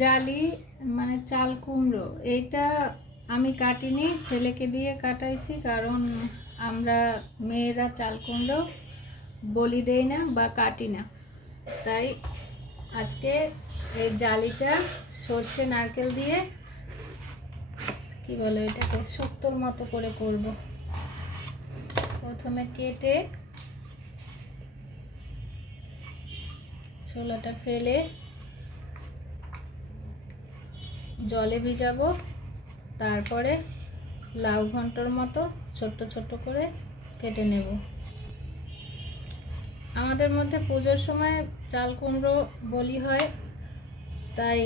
জালি মানে চাল কুমড়ো, এইটা আমি কাটিনি, ছেলেকে দিয়ে কাটাইছি। কারণ আমরা মেয়েরা চাল কুমড়ো বলি দেই না বা কাটি না, তাই আজকে এই জালিটা সর্ষে নারকেল দিয়ে কি বলে এটাকে শুক্তোর মতো করে করব। প্রথমে কেটে ছোলাটা ফেলে জলে ভিজাবো, তারপরে লাউ ঘন্টর মতো ছোট্ট ছোট্ট করে কেটে নেব। আমাদের মধ্যে পুজোর সময় চাল কুমড়ো বলি হয়, তাই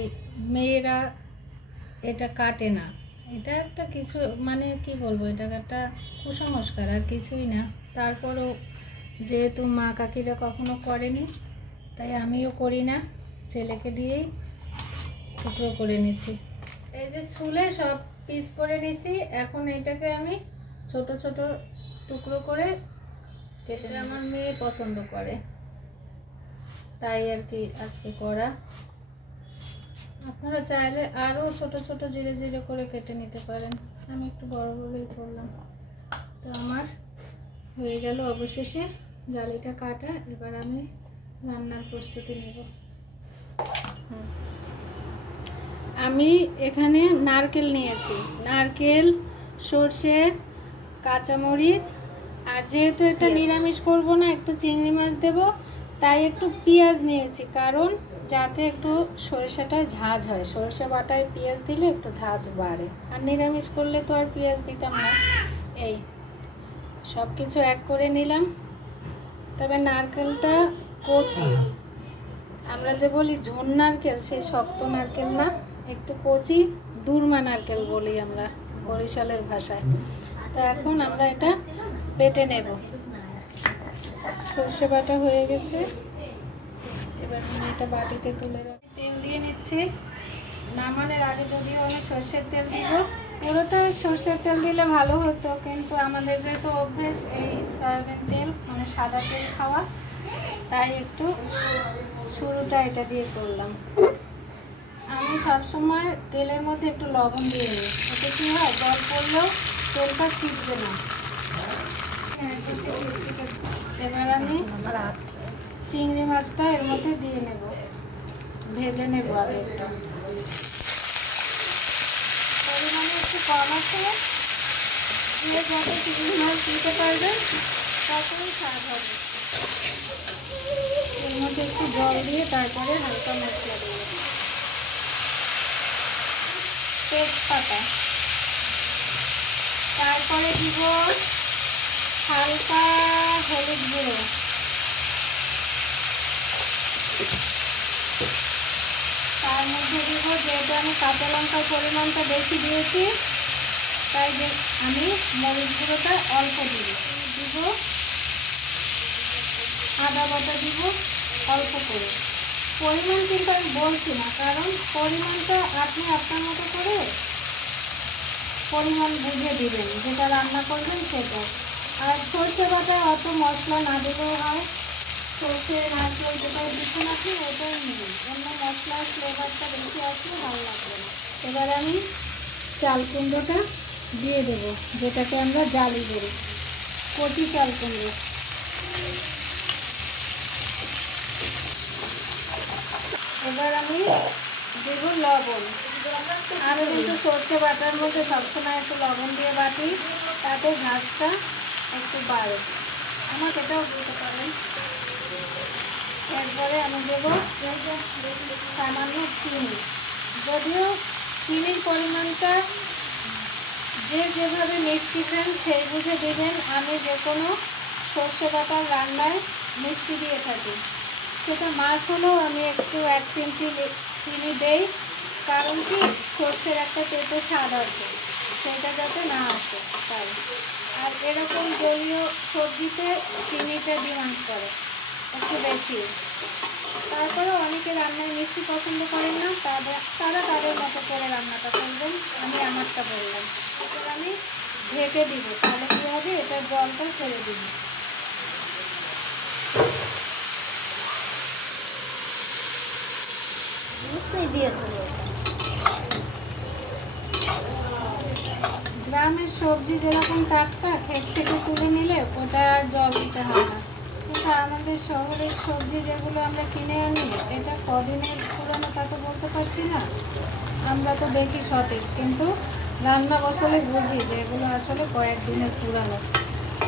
মেয়েরা এটা কাটে না। এটা একটা কিছু মানে কি বলবো, এটা একটা কুসংস্কার আর কিছুই না। তারপরও যেহেতু মা কাকিরা কখনো করেনি, তাই আমিও করি না, ছেলেকে দিয়েই টুকরো করে নিচ্ছি। এই যে ছুলে সব পিস করে নিচ্ছি। এখন এটাকে আমি ছোট ছোট টুকরো করে কেটে, আমার মেয়ে পছন্দ করে তাই আর কি আজকে করা। আপনারা চাইলে আরও ছোট ছোট জিরে জিরে করে কেটে নিতে পারেন, আমি একটু বড় বড়ই করলাম। তো আমার হয়ে গেল অবশেষে জালিটা কাটা। এবার আমি রান্নার প্রস্তুতি নেব। আমি এখানে নারকেল নিয়েছি, নারকেল, সর্ষে, কাঁচামরিচ, আর যেহেতু এটা নিরামিষ করব না, একটু চিংড়ি মাছ দেব, তাই একটু পেঁয়াজ নিয়েছি। কারণ যাতে একটু সরিষাটায় ঝাঁঝ হয়, সরষে বাটায় পেঁয়াজ দিলে একটু ঝাঁঝ বাড়ে, আর নিরামিষ করলে তো আর পেঁয়াজ দিতাম না। এই সব কিছু এক করে নিলাম। তবে নারকেলটা কচি, আমরা যে বলি ঝুন নারকেল, সেই শক্ত নারকেল না, একটু কচি দুর্মা নারকেল বলি আমরা বরিশালের ভাষায়। তো এখন আমরা এটা বেটে নেব। সর্ষে বাটা হয়ে গেছে, এবার আমি এটা বাটিতে তুলে রাখি। তেল দিয়ে নিচ্ছি। নামানোর আগে যদিও আমি সর্ষের তেল দিব, পুরোটা সর্ষের তেল দিলে ভালো হতো, কিন্তু আমাদের যেহেতু অভ্যেস এই সয়াবিন তেল মানে সাদা তেল খাওয়া, তাই একটু শুরুটা এটা দিয়ে করলাম। আমি সবসময় তেলের মধ্যে একটু লবণ দিয়ে নিই, এতে কী হয় জল পড়লেও তেলটা ছিটবে না। এবার আমি চিংড়ি মাছটা এর মধ্যে দিয়ে নেব, ভেজে নেব আগে একটু। পরিমাণে একটু কম আছে, দিয়ে যত চিংড়ি মাছ দিতে পারবেন ততই স্বাদ হবে। এর মধ্যে একটু জল দিয়ে তারপরে হালকা মশলা দেব, তেজপাতা, তারপরে দিব হালকা হলুদ গুঁড়ো, তার মধ্যে দিব, যেহেতু আমি কাঁচা লঙ্কার পরিমাণটা বেশি দিয়েছি, তাই আমি মরিচ গুঁড়োটা অল্প দিব। আদা বাটা দিব অল্প করে, পরিমাণ কিন্তু আমি বলছি না, কারণ পরিমাণটা আপনি আপনার মতো করে পরিমাণ বুঝে দিবেন, যেটা রান্না করবেন সেটা। আর সর্ষে বাটায় অত মশলা না দিলেও হয়, সর্ষে নারকেল যেটাই দিচ্ছেন আপনি ওটাই নেবেন, অন্য মশলার ফ্লেভারটা বেশি আসলে ভালো লাগবে না। এবার আমি চাল কুমড়োটা দিয়ে দেবো, যেটাকে আমরা জালি বলি, কচি চাল কুমড়ো। এবার আমি দেবো লবণ। আমি কিন্তু সর্ষে বাটার মধ্যে সবসময় একটু লবণ দিয়ে বাটি, তাতে ঝাঁঝটা একটু বাড়ে, আমাকে এটাও দিতে পারেন। এরপরে আমি দেবো সামান্য চিনি, যদিও চিনির পরিমাণটা যে যেভাবে মিষ্টি খান সেই বুঝে দেবেন। আমি যে কোনো সর্ষে বাটার রান্নায় মিষ্টি দিয়ে থাকি, সেটা মাছ হলেও আমি একটু 1 চিমটি চিনি দেই, কারণ কি সর্ষের একটা তেতো স্বাদ আছে, সেটা যাতে না আসে তাই। আর এরকম জলীয় সবজিতে চিনিটা ডিমান্ড করে একটু বেশি। তারপরে অনেকে রান্নায় মিষ্টি পছন্দ করেন না, তারা তাদের মতো করে রান্নাটা করবেন, আমি আমারটা বললাম। এবার আমি ঢেকে দিব, তাহলে কী হবে, এটার জলটা ছেড়ে দিব। তুই দিয়ে দেবো। গ্রামের সবজি যেরকম টাটকা ক্ষেত থেকে তুলে নিলে ওটা আর জল দিতে হয় না, কিন্তু আমাদের শহরের সবজি যেগুলো আমরা কিনে আনি এটা কদিনের পুরানো তা তো বলতে পারছি না। আমরা তো দেখি সতেজ, কিন্তু রান্না বসালে বুঝি যে এগুলো আসলে কয়েকদিনের পুরানো,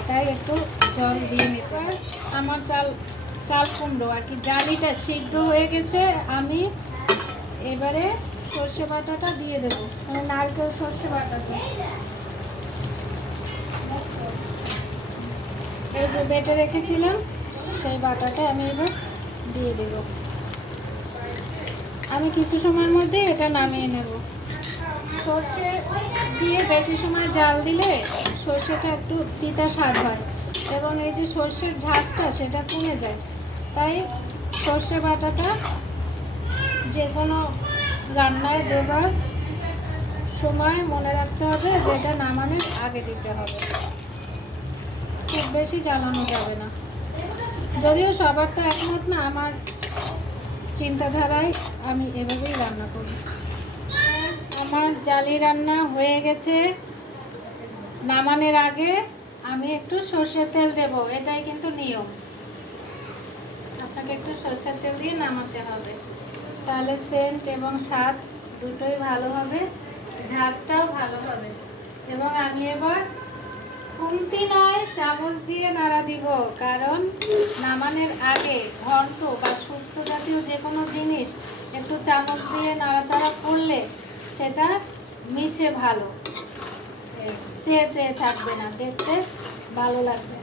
তাই একটু জল দিয়ে নিতে হয়। আমার চাল কুমড়ো আর কি জালিটা সিদ্ধ হয়ে গেছে। আমি এবারে সর্ষে বাটাটা দিয়ে দেবো, মানে নারকেল সর্ষে বাটাটা। এই যে বেটে রেখেছিলাম সেই বাটাটা আমি এবার দিয়ে দেব। আমি কিছু সময়ের মধ্যে এটা নামিয়ে নেব। সর্ষে দিয়ে বেশি সময় জাল দিলে সর্ষেটা একটু তিতা স্বাদ হয় এবং এই যে সর্ষের ঝাঁজটা সেটা কমে যায়। তাই সর্ষে বাটাটা যে কোনো রান্নায় দেবার সময় মনে রাখতে হবে যে এটা নামানোর আগে দিতে হবে, খুব বেশি জ্বালানো যাবে না। যদিও সবার তো একমত না, আমার চিন্তাধারায় আমি এভাবেই রান্না করি। আমার জালি রান্না হয়ে গেছে। নামানোর আগে আমি একটু সর্ষের তেল দেব, এটাই কিন্তু নিয়ম। আপনাকে একটু সর্ষের তেল দিয়ে নামাতে হবে, তাহলে সেন্ট এবং স্বাদ দুটোই ভালো হবে, ঝাঁজটাও ভালো হবে। এবং আমি এবার খুন্তি নয় চামচ দিয়ে নাড়া দিব, কারণ নামানোর আগে ঘন্ট বা শুক্তো জাতীয় যে কোনো জিনিস একটু চামচ দিয়ে নাড়াচাড়া করলে সেটা মিশে ভালো, চেয়ে চেয়ে থাকবে না, দেখতে ভালো লাগবে।